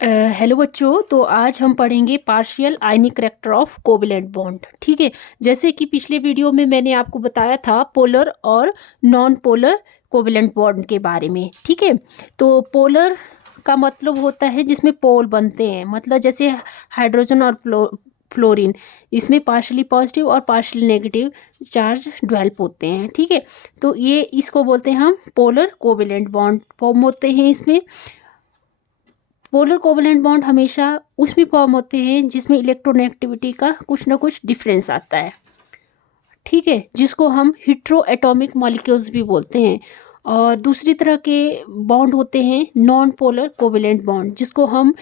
Hello बच्चों, तो आज हम पढ़ेंगे partial ionic character of covalent bond. ठीक है। जैसे कि पिछले वीडियो में मैंने आपको बताया था पोलर और नॉन पोलर कोवेलेंट बॉन्ड के बारे में। ठीक है। तो पोलर का मतलब होता है जिसमें पोल बनते हैं, मतलब जैसे हाइड्रोजन और फ्लोरीन, इसमें पार्शली पॉजिटिव और पार्शली नेगेटिव चार्ज डेवलप होते हैं। ठीक है। तो ये इसको बोलते हैं हम पोलर कोवेलेंट बॉन्ड फॉर्म होते हैं इसमें। पोलर कोवेलेंट बॉन्ड हमेशा उसमें फॉर्म होते हैं जिसमें इलेक्ट्रोनेगेटिविटी का कुछ ना कुछ डिफरेंस आता है। ठीक है, जिसको हम हेटेरो एटॉमिक मॉलिक्यूल्स भी बोलते हैं। और दूसरी तरह के बॉन्ड होते हैं नॉन पोलर कोवेलेंट बॉन्ड, जिसको हम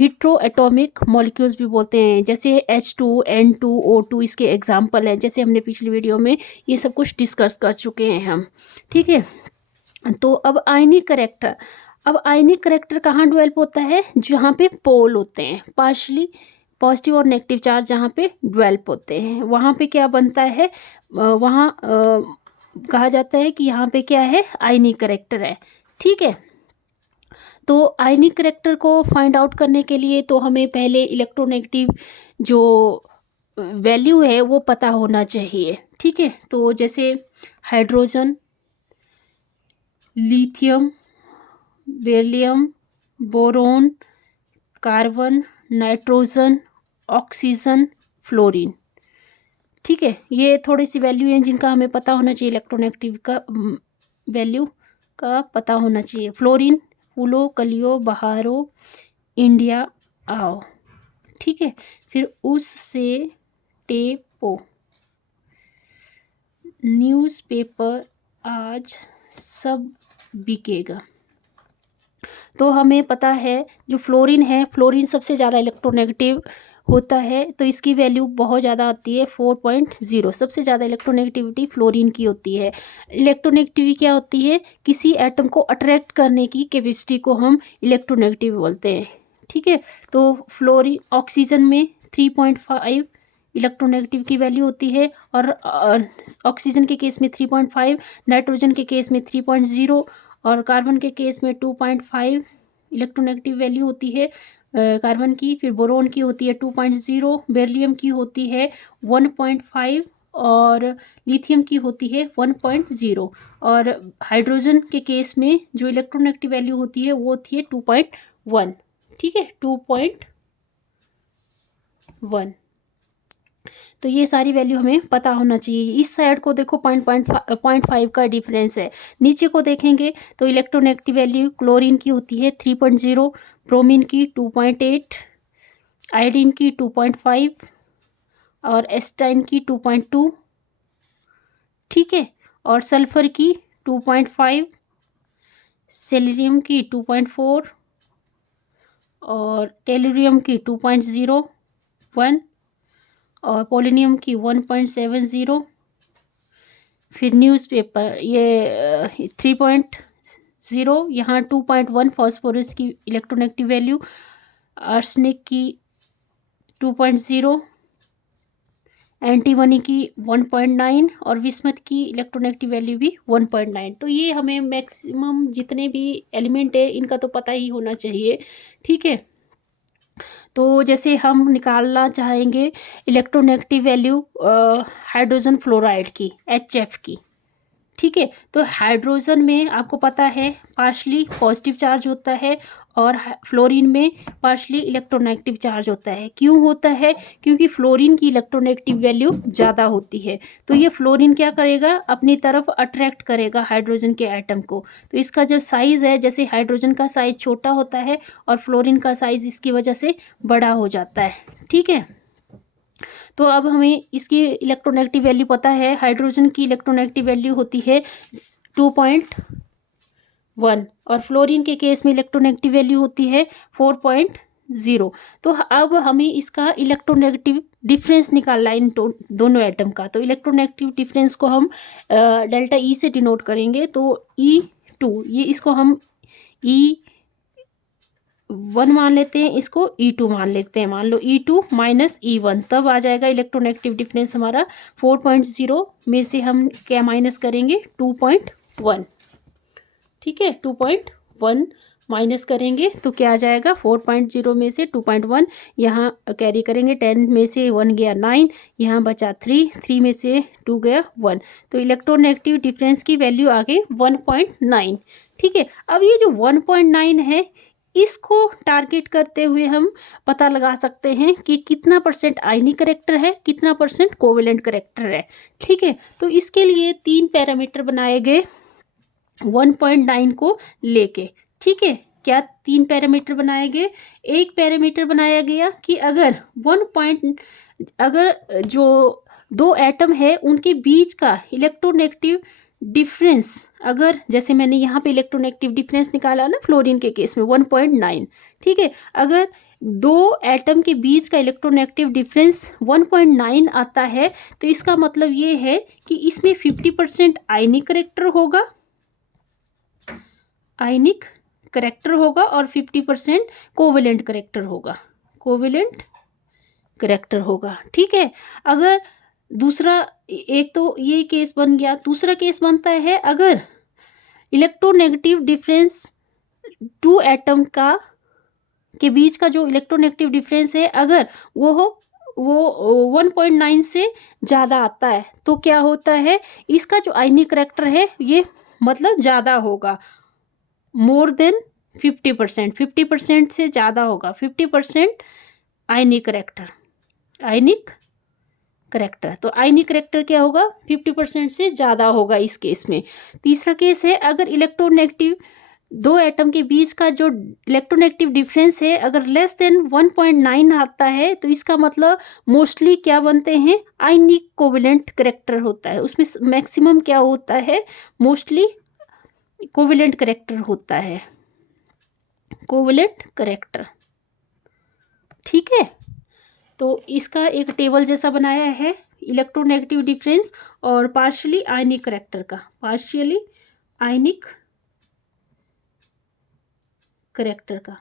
हेटेरो एटॉमिक मॉलिक्यूल्स भी बोलते हैं। जैसे H2 N2 O2 इसके एग्जाम्पल हैं, जैसे हमने पिछली वीडियो में ये सब कुछ डिस्कस कर चुके हैं हम। ठीक है। तो अब आयनिक करेक्टर कहाँ डेवलप होता है? जहाँ पे पोल होते हैं, पार्शली पॉजिटिव और नेगेटिव चार्ज जहाँ पे डेवलप होते हैं, वहाँ पे क्या बनता है? वहाँ कहा जाता है कि यहाँ पे क्या है? आयनिक करेक्टर है। ठीक है। तो आयनिक करेक्टर को फाइंड आउट करने के लिए तो हमें पहले इलेक्ट्रोनेगेटिव जो वैल्यू है वो पता होना चाहिए। ठीक है। तो जैसे hydrogen, lithium, beryllium, boron, carbon, nitrogen, oxygen, fluorine. ठीक है। ये थोड़ी सी वैल्यू हैं जिनका हमें पता होना चाहिए, इलेक्ट्रोनेगेटिव का वैल्यू का पता होना चाहिए। फ्लोरीन, फूलो कलियो बहारो इंडिया आओ। ठीक है। फिर उससे टेपो, न्यूज़पेपर आज सब बिकेगा। तो हमें पता है जो फ्लोरीन है, फ्लोरीन सबसे ज़्यादा इलेक्ट्रोनेगेटिव होता है, तो इसकी वैल्यू बहुत ज़्यादा आती है 4.0। सबसे ज़्यादा इलेक्ट्रोनेगेटिविटी फ्लोरीन की होती है। इलेक्ट्रोनेगेटिविटी क्या होती है? किसी एटम को अट्रैक्ट करने की कैपेसिटी को हम इलेक्ट्रोनेगेटिव बोलते हैं। ठीक है। तो फ्लोरीन, ऑक्सीजन में 3.5 इलेक्ट्रोनेगेटिव की वैल्यू होती है, और ऑक्सीजन के केस में 3.5, नाइट्रोजन के केस में 3.0 और कार्बन के केस में 2.5 इलेक्ट्रोनेगेटिव वैल्यू होती है कार्बन की। फिर बोरोन की होती है 2.0, बेरिलियम की होती है 1.5 और लिथियम की होती है 1.0। और हाइड्रोजन के केस में जो इलेक्ट्रोनेगेटिव वैल्यू होती है वो होती है 2.1। ठीक है, 2.1। तो ये सारी वैल्यू हमें पता होना चाहिए। इस साइड को देखो 0.5 का डिफरेंस है। नीचे को देखेंगे तो इलेक्ट्रोनेगेटिव वैल्यू क्लोरीन की होती है 3.0, ब्रोमीन की 2.8, आयोडीन की 2.5 और एस्टाइन की 2.2। ठीक है। और सल्फर की 2.5, सेलेनियम की 2.4 और टेलुरियम की 2.01 और पोलोनियम की 1.70। फिर न्यूज़पेपर ये 3.0, यहाँ 2.1 फॉस्फोरस की इलेक्ट्रोनेगेटिव वैल्यू, आर्सेनिक की 2.0, एंटीमनी की 1.9 और विस्मत की इलेक्ट्रोनेगेटिव वैल्यू भी 1.9। तो ये हमें मैक्सिमम जितने भी एलिमेंट है इनका तो पता ही होना चाहिए। ठीक है। तो जैसे हम निकालना चाहेंगे इलेक्ट्रोनेगेटिव वैल्यू हाइड्रोजन फ्लोराइड की, HF की। ठीक है। तो हाइड्रोजन में आपको पता है पार्शली पॉजिटिव चार्ज होता है और फ्लोरीन में पार्शली इलेक्ट्रोनेगेटिव चार्ज होता है। क्यों होता है? क्योंकि फ्लोरीन की इलेक्ट्रोनेगेटिव वैल्यू ज़्यादा होती है, तो ये फ्लोरीन क्या करेगा? अपनी तरफ अट्रैक्ट करेगा हाइड्रोजन के एटम को। तो इसका जो साइज़ है, जैसे हाइड्रोजन का साइज़ छोटा होता है और फ्लोरीन का साइज़ इसकी वजह से बड़ा हो जाता है। ठीक है। तो अब हमें इसकी इलेक्ट्रोनेगेटिव वैल्यू पता है। हाइड्रोजन की इलेक्ट्रोनेगेटिव वैल्यू होती है 2.1 और फ्लोरीन के केस में इलेक्ट्रोनेगेटिव वैल्यू होती है 4.0। तो अब हमें इसका इलेक्ट्रोनेगेटिव डिफरेंस निकालना है इन दोनों एटम का। तो इलेक्ट्रोनेगेटिव डिफरेंस को हम डेल्टा E से डिनोट करेंगे। तो E2, ये इसको हम E1 मान लेते हैं, इसको E2 मान लेते हैं। मान लो E2 माइनस E1, तब आ जाएगा इलेक्ट्रोनेगेटिव डिफरेंस हमारा 4.0 में से हम क्या माइनस करेंगे? 2.1। ठीक है, 2.1 माइनस करेंगे तो क्या आ जाएगा, 4.0 में से 2.1 यहाँ कैरी करेंगे, 10 में से 1 गया 9, यहाँ बचा 3 में से 2 गया 1, तो इलेक्ट्रोनेगेटिव डिफरेंस की वैल्यू आ गई 1.9। ठीक है, अब ये जो 1.9 है इसको टारगेट करते हुए हम पता लगा सकते हैं कि कितना परसेंट आयनिक करेक्टर है, कितना परसेंट कोवेलेंट करेक्टर है। ठीक है, तो इसके लिए 3 पैरामीटर बनाए गए 1.9 को लेके। ठीक है, क्या 3 पैरामीटर बनाए गए? एक पैरामीटर बनाया गया कि अगर जो 2 एटम है उनके बीच का इलेक्ट्रोनेगेटिव डिफरेंस, अगर जैसे मैंने यहाँ पे इलेक्ट्रोनेगेटिव डिफरेंस निकाला ना फ्लोरीन के केस में 1.9, ठीक है, अगर 2 एटम के बीच का इलेक्ट्रोनेगेटिव डिफरेंस 1.9 आता है तो इसका मतलब ये है कि इसमें 50% आयनिक करेक्टर होगा, आयनिक करेक्टर होगा और 50% कोवेलेंट करेक्टर होगा, कोवेलेंट करेक्टर होगा। ठीक है, अगर दूसरा, एक तो ये केस बन गया, दूसरा केस बनता है अगर इलेक्ट्रोनेगेटिव डिफरेंस 2 एटम का के बीच का जो इलेक्ट्रोनेगेटिव डिफरेंस है अगर वो 1.9 से ज़्यादा आता है तो क्या होता है, इसका जो आयनिक करेक्टर है ये मतलब ज़्यादा होगा, मोर देन 50%, 50% से ज़्यादा होगा, 50% आयनिक करेक्टर, आयनिक करेक्टर। तो आयनिक करेक्टर क्या होगा, 50% से ज़्यादा होगा इस केस में। तीसरा केस है अगर इलेक्ट्रोनेगेटिव 2 एटम के बीच का जो इलेक्ट्रोनेगेटिव डिफरेंस है अगर लेस देन 1.9 आता है तो इसका मतलब मोस्टली क्या बनते हैं, आयनिक कोवेलेंट करेक्टर होता है, उसमें मैक्सिमम क्या होता है, मोस्टली कोवेलेंट करेक्टर होता है, कोवेलेंट करेक्टर। ठीक है, तो इसका एक टेबल जैसा बनाया है इलेक्ट्रोनेगेटिव डिफरेंस और पार्शियली आयनिक करेक्टर का, पार्शियली आयनिक करेक्टर का।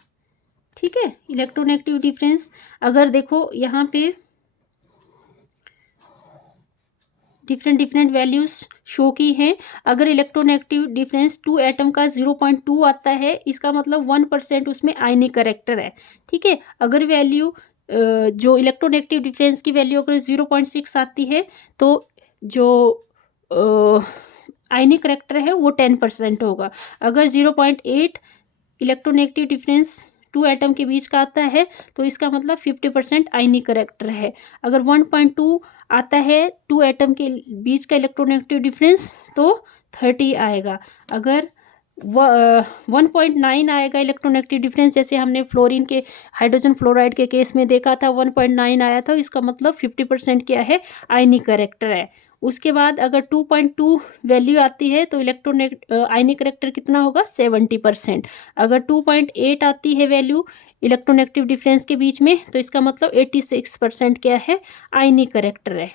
ठीक है, इलेक्ट्रोनेगेटिव डिफरेंस अगर देखो यहाँ पे डिफरेंट वैल्यूज शो की हैं, अगर इलेक्ट्रोनेगेटिव डिफरेंस 2 एटम का 0.2 आता है इसका मतलब 1% उसमें आयनिक करेक्टर है। ठीक है, अगर वैल्यू जो इलेक्ट्रोनेगेटिव डिफरेंस की वैल्यू अगर 0.6 आती है तो जो आयनिक करेक्टर है वो 10% होगा। अगर 0.8 इलेक्ट्रोनेगेटिव डिफरेंस 2 एटम के बीच का आता है तो इसका मतलब 50% आयनिक करेक्टर है। अगर 1.2 आता है 2 एटम के बीच का इलेक्ट्रोनेगेटिव डिफरेंस तो 30 आएगा। अगर 1.9 आएगा इलेक्ट्रोनेगेटिव डिफरेंस, जैसे हमने फ्लोरीन के हाइड्रोजन फ्लोराइड के केस में देखा था 1.9 आया था, इसका मतलब 50% क्या है, आयनिक करेक्टर है। उसके बाद अगर 2.2 वैल्यू आती है तो आयनिक करेक्टर कितना होगा, 70%। अगर 2.8 आती है वैल्यू इलेक्ट्रोनेगेटिव डिफरेंस के बीच में तो इसका मतलब 86% क्या है, आयनिक करेक्टर है।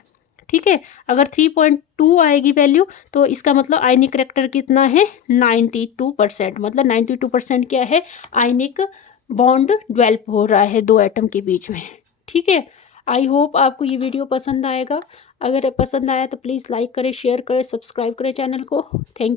ठीक है, अगर 3.2 आएगी वैल्यू तो इसका मतलब आयनिक करेक्टर कितना है, 92%, मतलब 92% क्या है, आयनिक बॉन्ड डेवलप हो रहा है 2 एटम के बीच में। ठीक है, आई होप आपको ये वीडियो पसंद आएगा। अगर पसंद आया तो प्लीज़ लाइक करें, शेयर करें, सब्सक्राइब करें चैनल को। Thank you.